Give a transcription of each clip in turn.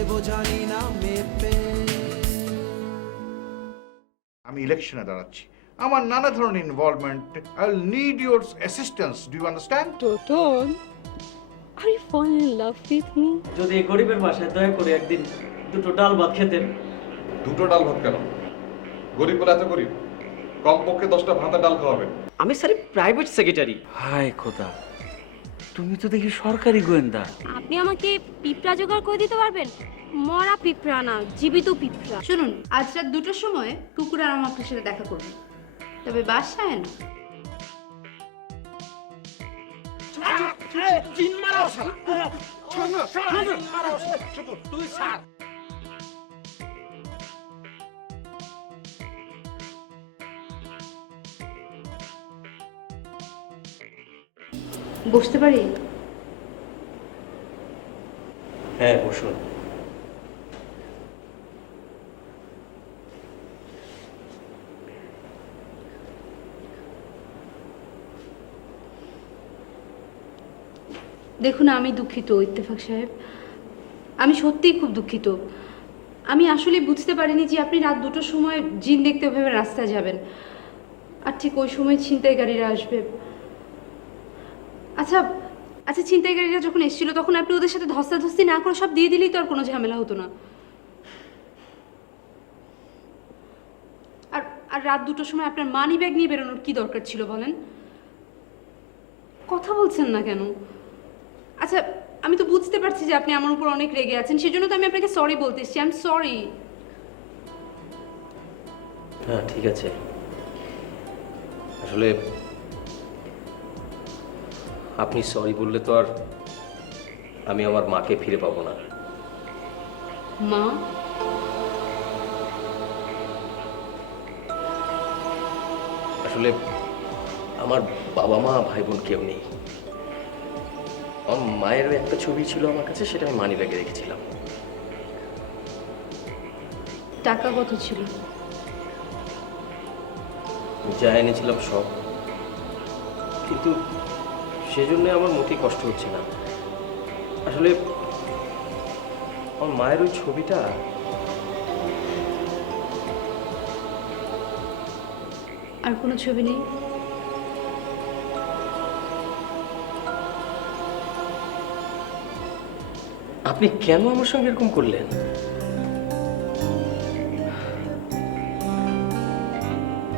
দেবো জানি না মেপে। আমি ইলেকশনে দাঁড়াচ্ছি, আমার নানা ধরনের involvement, I will need your assistance, do you understand? Toton, are you falling in love with me? যদি এই গরিবের বাসায় দয়া করে একদিন দুটো ডাল ভাত খেতেন। দুটো ডাল ভাত কেন? গরিব বলে এত গরিব? কমপক্ষে 10টা ভাতা ডাল খাওয়াবেন। আমি স্যার প্রাইভেট সেক্রেটারি। হায় খোদা, তুমি তো দেখি সরকারি গোয়েন্দা। আপনি আমাকে পিঁপড়া জোগাড় করে দিতে পারবেন? মরা পিঁপড়া না, জীবিত পিঁপড়া। শুনুন, আজ রাত 2টার সময় কুকুর আর আমার আপনার সাথে দেখা করবে, তবে বাসায় না। বসতে পারি? হ্যাঁ বসুন। দেখুন, আমি দুঃখিত ইত্তেফাক সাহেব, আমি সত্যিই খুব দুঃখিত। আমি আসলে বুঝতে পারিনি যে আপনি রাত 2টোর সময় জিন দেখতে ভেবে রাস্তায় যাবেন, আর ঠিক ওই সময় ছিনতাইকারীরা আসবে। আচ্ছা আচ্ছা, ছিনতাইকারীরা যখন এসেছিল তখন আপনি ওদের সাথে ধস্তাধস্তি না করে সব দিয়ে দিলেই তো আর কোনো ঝামেলা হতো না। আর আর রাত 2টোর সময় আপনার মানি ব্যাগ নিয়ে বেরোনোর কি দরকার ছিল বলেন? কথা বলছেন না কেন? আচ্ছা, আমি তো বুঝতে পারছি যে আপনি আমার উপর অনেক রেগে আছেন, সেজন্য তো আমি আপনাকে সরি বলতে এসেছি। I am sorry. হ্যাঁ ঠিক আছে, আসলে আপনি সরি বললে তো আর আমি আমার মাকে ফিরে পাবো না। মা? আসলে আমার বাবা মা ভাই বোন কেউ নেই। আমার মায়ের একটা ছবি ছিল আমার কাছে, সেটা আমি মানি ব্যাগে রেখেছিলাম। টাকা কত ছিল? যা এনেছিলাম সব, কিন্তু সেজন্য আমার মোটেই কষ্ট হচ্ছে না। আসলে আমার মায়ের ওই ছবিটা আর কোনো ছবি নেই? আপনি কেন আমার সঙ্গে এরকম করলেন?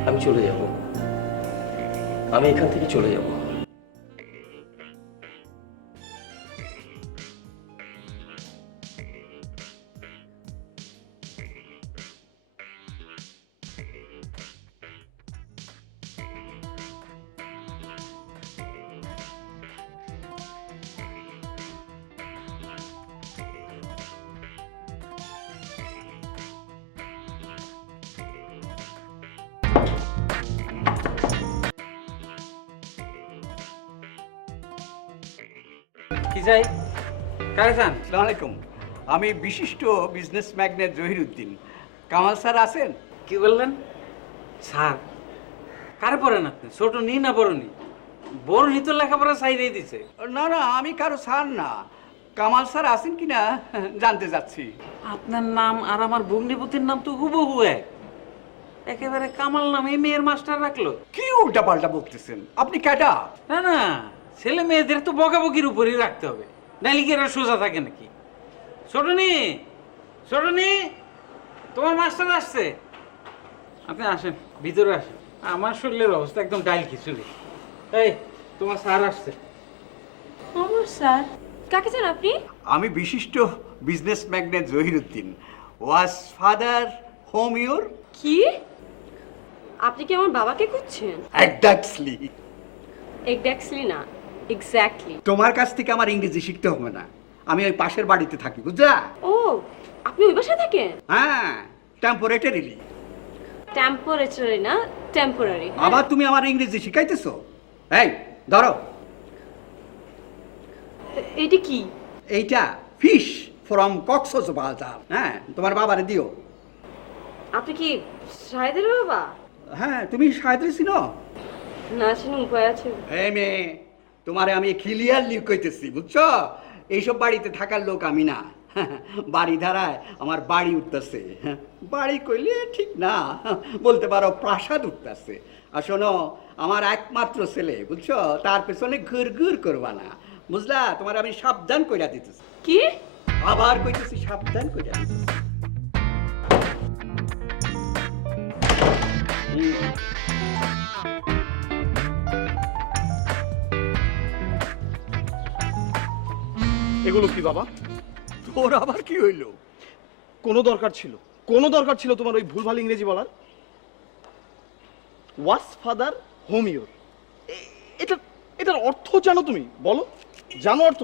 আমি চলে যাব, আমি এখান থেকে চলে যাব। কি চাই? কারে চান? আসসালামু আলাইকুম, আমি বিশিষ্ট business magnate Jahiruddin. Kamal sir আছেন? কি বললেন? স্যার কারে পড়েন আপনি? ছোট নি না বড় নি? বড় নি তো লেখাপড়া চাইরেই দিছে। না না, আমি কারো স্যার না। কামাল স্যার আছেন কিনা জানতে যাচ্ছি। আপনার নাম আর আমার ভগ্নিপতির নাম তো হুবহু এক। একেবারে কামাল নাম এই মেয়ের মাস্টার রাখলো। কি উল্টা পাল্টা বলতেছেন আপনি? কেটা? না না, ছেলে মেয়েদের তো বকাবকির উপরই রাখতে হবে, নাইলে কি এরা সোজা থাকে নাকি? ছোটনি, ছোটনি, তোমার মাস্টার আসছে। আপনি আসেন, ভিতরে আসেন। আমার শরীরের অবস্থা একদম ডাইল খিচুড়ি। এই তোমার স্যার আসছে। আমার স্যার? কাকে চান আপনি? আমি বিশিষ্ট business magnate Jahiruddin. Was father home your? কি? আপনি কি আমার বাবাকে খুঁজছেন? এক্স্যাক্টলি। এক্স্যাক্টলি না, এক্স্যাক্টলি। তোমার কাছ থেকে আমার ইংরেজি শিখতে হবে না, আমি ওই পাশের বাড়িতে থাকি, বুঝলা? ও, আপনি ওই বাসায় থাকেন? হ্যাঁ, টেম্পোরেটারিলি। টেম্পারেচারি না, টেম্পোরারি। আবার তুমি আমার ইংরেজি শিখাইতেছো? এই ধরো, এইটা কি? এইটা ফিশ ফ্রম কক্সবাজার। হ্যাঁ, তোমার বাবারে দিও। আপনি কি শাহেদের বাবা? হ্যাঁ, তুমি সাহেদের চিনো? না চিনি, উপায় আছে? এই মেয়ে, তোমারে আমি ক্লিয়ারলি কইতেছি, বুঝছো? এইসব বাড়িতে থাকার লোক আমি না। বাড়ি ধারায় আমার বাড়ি উঠতেছে। বাড়ি কইলে ঠিক না, বলতে পারো প্রাসাদ উঠতেছে। আর শোনো, আমার একমাত্র ছেলে, বুঝছো, তার পেছনে ঘুর ঘুর করবা না, বুঝলা? তোমার আমি সাবধান কইরা দিতেছি। কি? আবার কইতেছি সাবধান কইরা দিতেছি। এগুলো কি বাবা? তোর আবার কি হইলো? কোনো দরকার ছিল তোমার ওই ভুলভাল ইংরেজি বলার? ওয়াস ফাদার হোম ইয়োর, এটার অর্থ জানো তুমি? বলো, জানো অর্থ?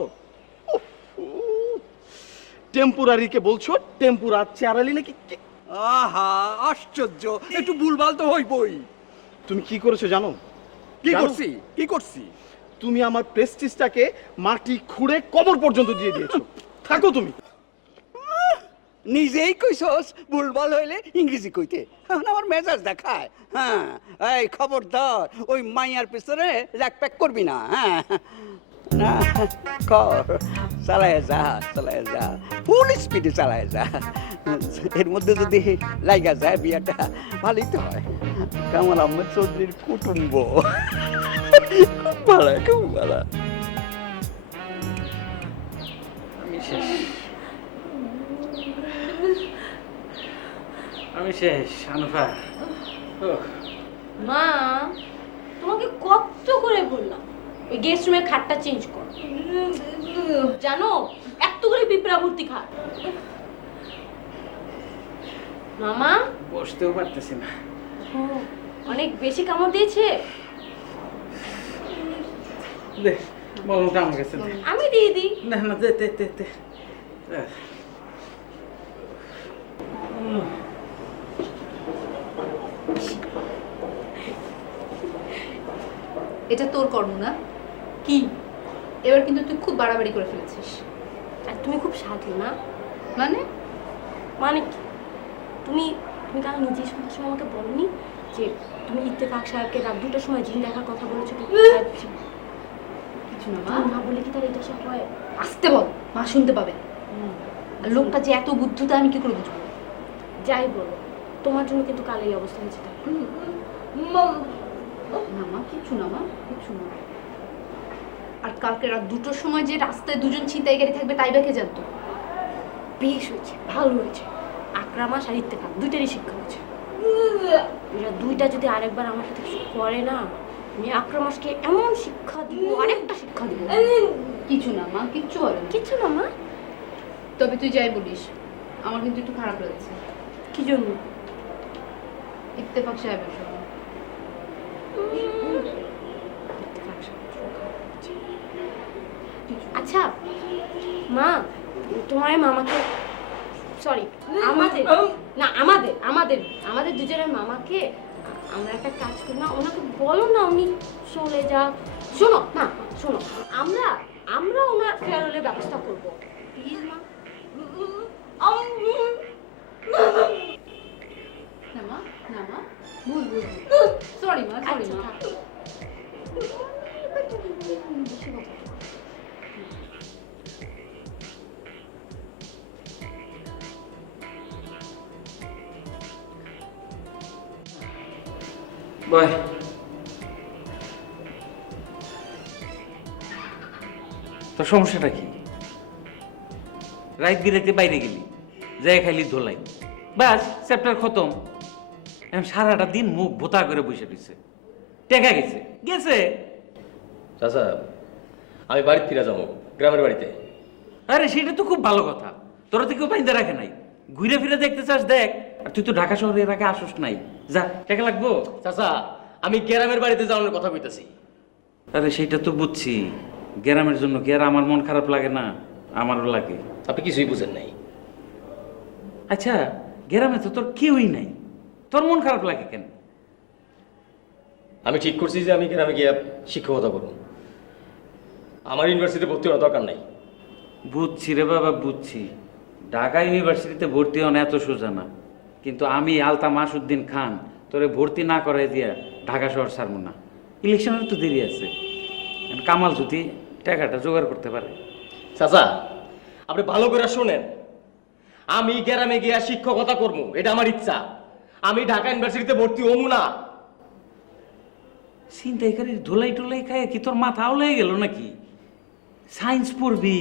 টেম্পোরারিকে বলছো টেম্পুরা চেয়ারালি নাকি? আহা, আশ্চর্য! একটু ভুলভাল তো হইবই। তুমি কি করেছো জানো? কি জানো? করছি? কি করছি? তুমি আমার প্রেস্টিজটাকে মাটি খুঁড়ে কবর পর্যন্ত দিয়ে দিয়েছো। থাকো তুমি। নিজেই কইছস ভুলভাল হইলে ইংরেজি কইতে, এখন আমার মেজাজ দেখায়। হ্যাঁ, এই খবরদার ওই মাইয়ার পিছনে ল্যাকপ্যাক করবি না। হ্যাঁ না, কর, চালায় যা, ফুল স্পিডে চালায় যা। এর মধ্যে যদি লাইগা যায় বিয়াটা, ভালোই তো হয়। কামাল আহমেদ চৌধুরীর কুটুম্ব, খুব ভালো, খুব ভালো। আমি শেষ আনুফা। মা, তোমাকে কত করে বললাম ওই গেস্ট রুমের খাটটা চেঞ্জ কর। জানো এত করে পিঁপড়া ভর্তি খাট। মামা, বসতেও পারতেছি না। অনেক বেশি কামড় দিয়েছে। দে মলমটা আমার কাছে দে। আমি দিয়ে দিই। না না, দে। এটা তোর কর্ম না? কি? এবার কিন্তু তুই খুব বাড়াবাড়ি করে ফেলেছিস। আর তুমি খুব সাধু না? মানে? মানে কি? তুমি কাল নিজেই সন্ধ্যার সময় আমাকে বলনি যে তুমি ইত্তেফাক সাহেবকে রাত 2টার সময় জিন দেখার কথা বলেছো? কিছু না মা। না বলে কি তার এটা সব হয়? আসতে বল, মা শুনতে পাবে। আর লোকটা যে এত বুদ্ধুতা আমি কি করে বুঝবো? যাই বলো, তোমার জন্য কিন্তু কাল এই অবস্থা হয়েছে। না মা, কিচ্ছু না মা, কিচ্ছু না। আর কালকে রাত 2টোর সময় যে রাস্তায় দুজন ছিনতাইকারী থাকবে তাই বা কে জানতো? বেশ হয়েছে, ভালো হয়েছে। আকরামাস আর ইত্তেফাক দুইটারই শিক্ষা হয়েছে। এরা দুইটা যদি আরেকবার আমার সাথে কিছু করে না, আমি আকরামাসকে এমন শিক্ষা দিব, আরেকটা শিক্ষা দিব। কিছু না মা, কিচ্ছু হবে না। কিছু না মা। তবে তুই যাই বলিস, আমার কিন্তু একটু খারাপ লাগছে। কি জন্য? ইত্তেফাক সাহেবের জন্য। আচ্ছা মা, তোমার মামাকে, সরি আমাদের না, আমাদের দুজনের মামাকে আমরা একটা কাজ করি না, ওনাকে বলো না উনি চলে যাক। শোনো না, শোনো, আমরা ওনার ফেয়ারওয়েলের ব্যবস্থা করবো, প্লিজ মা। না মা, না মা, ভুল। সরি মা, সরি মা। বাই। তোর সমস্যাটা কি? রাত বিরাতে বাইরে গেলি, যাই খাইলি ধোলাই, ব্যাস চ্যাপ্টার খতম। এখন সারাটা দিন মুখ ভোতা করে বসে রয়েছে। টেকা গেছে। চাচা, আমি বাড়িতে ফিরে যাবো, গ্রামের বাড়িতে। আরে সেটা তো খুব ভালো কথা, তোরা তো কেউ বাইন্দা রাখে নাই। ঘুরে ফিরে দেখতে চাস দেখ। আর তুই তো ঢাকা শহরে এর আগে আসস নাই। যা, টাকা লাগবো। চাচা, আমি গ্রামের বাড়িতে যাওয়ার কথা কইতাছি। আরে সেইটা তো বুঝছি, গ্রামের জন্য কি আর আমার মন খারাপ লাগে না? আমারও লাগে। আপনি কিছুই বুঝেন নাই। আচ্ছা, গ্রামে তো তোর কেউই নাই, তোর মন খারাপ লাগে কেন? আমি ঠিক করছি যে আমি গ্রামে গিয়ে শিক্ষকতা করব। আমার ইউনিভার্সিটিতে ভর্তি হওয়ার দরকার নাই। বুঝছি রে বাবা, বুঝছি। ঢাকা ইউনিভার্সিটিতে ভর্তি হন এত সোজা না, কিন্তু আমি আলতা মাসুদ্দিন খান তোরে ভর্তি না করাই দিয়া ঢাকা শহর ছাড়ব না। ইলেকশনের তো দেরি আছে, কামাল যদি টাকাটা জোগাড় করতে পারে। চাচা, আপনি ভালো করে শোনেন, আমি গ্রামে গিয়া শিক্ষকতা করবো, এটা আমার ইচ্ছা। আমি ঢাকা ইউনিভার্সিটিতে ভর্তি হবো না। ছিনতাইকারীর ধুলাই টুলাই খায় কি তোর মাথা আউলাই গেল নাকি? সায়েন্স পড়বি,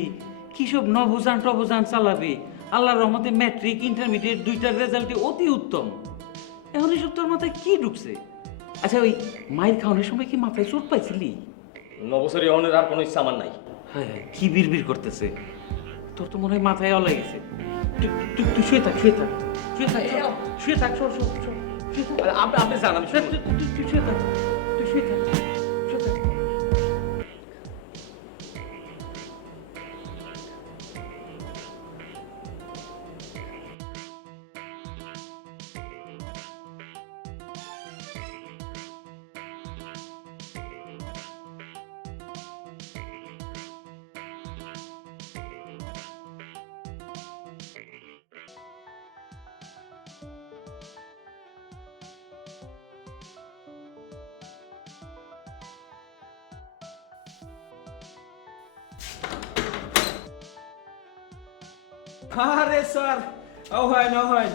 কি সব নবজান টবজান চালাবি, আল্লাহর রহমতে ম্যাট্রিক ইন্টারমিডিয়েট দুইটার রেজাল্টই অতি উত্তম। এখন এসব তোর মাথায় কি ঢুকছে? আচ্ছা, ওই মায়ের খাওয়ানোর সময় কি মাথায় চোট পাইছিলি? নবছরী হওয়ার আর কোনো ইচ্ছা আমার নাই। হ্যাঁ, কি বিড়বিড় করতেছে? তোর তো মনে হয় মাথায় আওলাই গেছে। তুই শুয়ে থাক, শুয়ে থাক, শুয়ে থাক, শুয়ে থাক, সর সর সর, শুয়ে থাক। আপনি জান, আমি শুয়ে তুই শুয়ে থাক, তুই শুয়ে থাক, শুয়ে থাক। আরে স্যার, ও হয় না হয়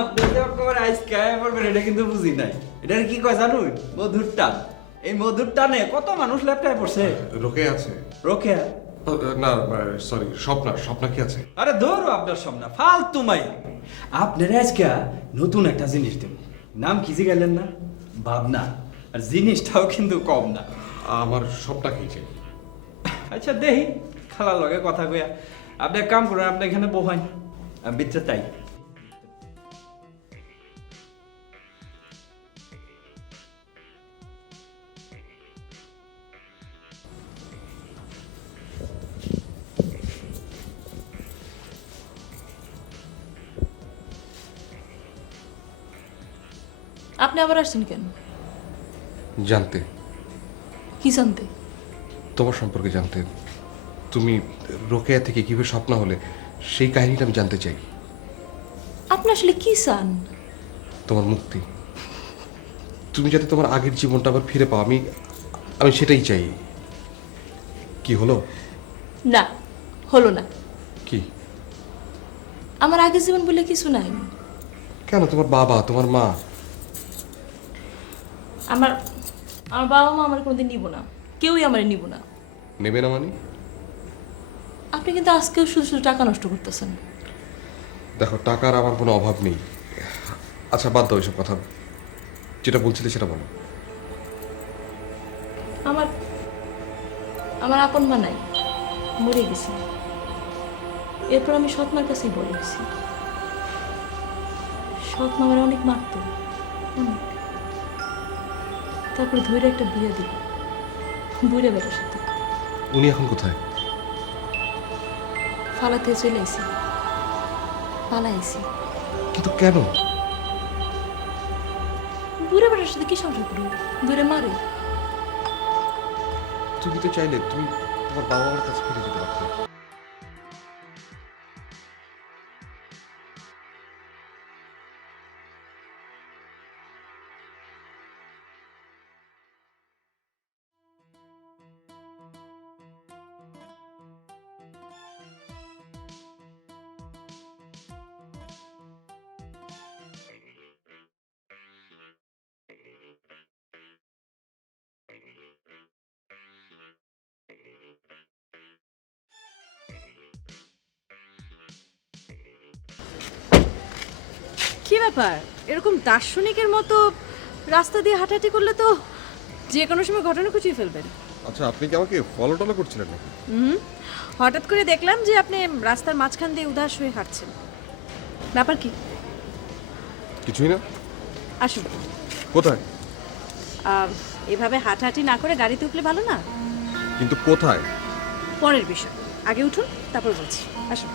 আপনি যখন আইসকায় পড়বেন এটা কিন্তু বুঝি নাই। এটার কি কয় জানুন? মধুর টান। এই মধুর টানে কত মানুষ ল্যাপটায় পড়ছে। রোকে আছে? রোকেয়া? না সরি, স্বপ্না। স্বপ্না কি আছে? আরে ধরো আপনার সামনে ফালতু মাইয়া। আপনার আজকে নতুন একটা জিনিস দেব। নাম কি জিগাইলেন না? ভাবনা। আর জিনিসটাও কিন্তু কম না। আমার স্বপ্না কি চাই? আচ্ছা দেহি খালার লগে কথা কইয়া আপনি এক কাম করেন, আপনি এখানে বহান, আমি বিচ্ছে তাই। আপনি আবার আসছেন কেন? জানতে। কি জানতে? তোমার সম্পর্কে জানতে। তুমি রোকেয়া থেকে কিভাবে স্বপ্ন হলে সেই কাহিনীটা আমি জানতে চাই। আপনি আসলে কি চান? তোমার মুক্তি। তুমি যাতে তোমার আগের জীবনটা আবার ফিরে পাও, আমি সেটাই চাই। কি হলো? না, হলো না। কি? আমার আগের জীবন বলে কিছু নাই। কেন? তোমার বাবা, তোমার মা। আমার বাবা মা আমার কোনোদিন নিব না, কেউই আমার নিব না। নেবে না মানে? আপনি কিন্তু আজকেও শুধু শুধু টাকা নষ্ট করতেছেন। দেখো, টাকার আমার কোনো অভাব নেই। আচ্ছা বাদ দাও এসব কথা, যেটা বলছিলে সেটা বলো। আমার আপন মা নাই, মরে গেছে। এরপর আমি সৎমার কাছেই বলে গেছি। সৎমা আমার অনেক মারত, অনেক। তারপর ধরে একটা বিয়ে দিল বুড়ে বেটার সাথে। উনি এখন কোথায়? ফালাতে চলে আইসি, পালাইছি। কিন্তু কেন? বুড়ে বেটার সাথে কি সংসার করবো? দূরে মারে। তুমি তো চাইলে তুমি তোমার বাবা মার কাছে ফিরে যেতে পারতে। কি ব্যাপার, এরকম দার্শনিকের মতো রাস্তা দিয়ে হাঁটাহাঁটি করলে তো যে কোনো সময় ঘটনা খুঁজিয়ে ফেলবেন। আচ্ছা, আপনি কি আমাকে ফলো টলো করছিলেন নাকি? হঠাৎ করে দেখলাম যে আপনি রাস্তার মাঝখান দিয়ে উদাস হয়ে হাঁটছেন। ব্যাপার কি? কিছুই না। আসুন। কোথায়? এভাবে হাঁটাহাঁটি না করে গাড়িতে উঠলে ভালো না? কিন্তু কোথায়? পরের বিষয়, আগে উঠুন তারপর বলছি। আসুন।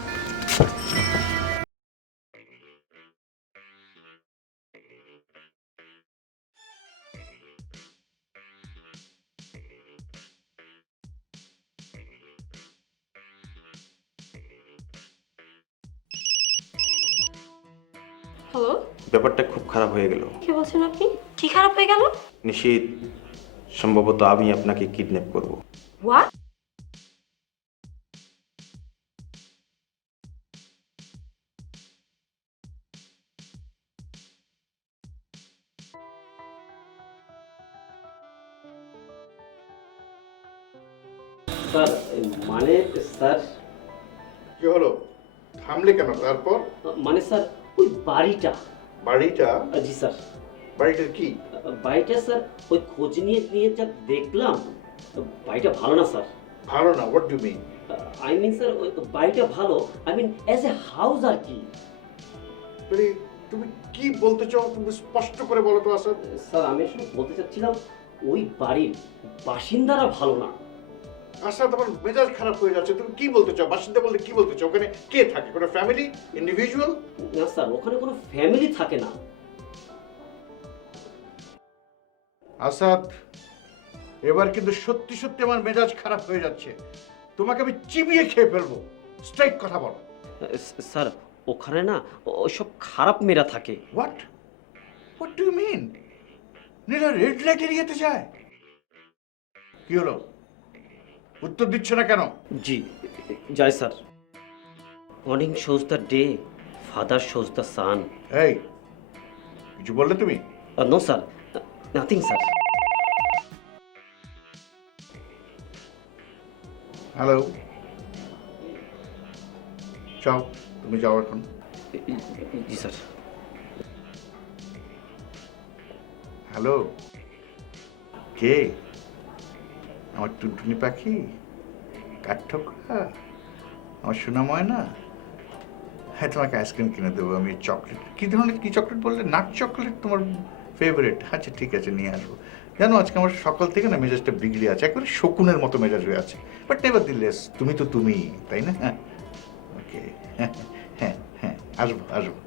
হ্যালো, ব্যাপারটা খুব খারাপ হয়ে গেল। কি বলছেন আপনি? কি খারাপ হয়ে গেল? নিশিত, সম্ভবত আমি আপনাকে কিডন্যাপ করব। হোয়াট? স্যার মানে স্যার কি হলো, থামলে কেন? তারপর মানে স্যার ওই বাড়িটা। বাড়িটা? জি স্যার। বাড়িটার কি? বাড়িটা স্যার ওই খোঁজ নিয়ে নিয়ে যা দেখলাম, বাড়িটা ভালো না স্যার। ভালো না? What do mean? I mean sir ওই বাড়িটা ভালো, I mean as a house আর কি। তুমি কি বলতে চাও? তুমি স্পষ্ট করে বলো তো আসাদ। স্যার আমি আসলে বলতে চাচ্ছিলাম ওই বাড়ির বাসিন্দারা ভালো না। আসাদ, আমার মেজাজ খারাপ হয়ে যাচ্ছে। তুমি কি বলতে চাও? বাসিন্দা বলতে কি বলতে চাও? ওখানে কে থাকে? কোনো ফ্যামিলি, ইন্ডিভিজুয়াল? না স্যার, ওখানে কোনো ফ্যামিলি থাকে না। আসাদ, এবার কিন্তু সত্যি সত্যি আমার মেজাজ খারাপ হয়ে যাচ্ছে। তোমাকে আমি চিবিয়ে খেয়ে ফেলবো। স্ট্রাইট কথা বলো। স্যার ওখানে না ওইসব খারাপ মেয়েরা থাকে। What what do you mean? Nila red light এরিয়াতে যায়? কি হলো, উত্তর দিচ্ছ না কেন? জি যায় sir. Morning shows the day, father shows the son. এই কিছু বললে তুমি? No sir, nothing sir. Hello, যাও, তুমি যাও এখন। জি স্যার। হ্যালো, কে? আমার টুনটুনি পাখি, কাঠঠোকরা, আমার সোনা ময়না। হ্যাঁ, তোমাকে আইসক্রিম কিনে দেবো আমি। চকলেট কি ধরনের, কি চকলেট বললে? নাট চকলেট তোমার ফেভারিট? আচ্ছা ঠিক আছে, নিয়ে আসবো। জানো আজকে আমার সকাল থেকে না মেজাজটা বিগড়ে আছে, একবারে শকুনের মতো মেজাজ হয়ে আছে। বাট নেভার দিলেস, তুমি তো তুমি, তাই না? ওকে, হ্যাঁ হ্যাঁ হ্যাঁ, আসবো আসবো।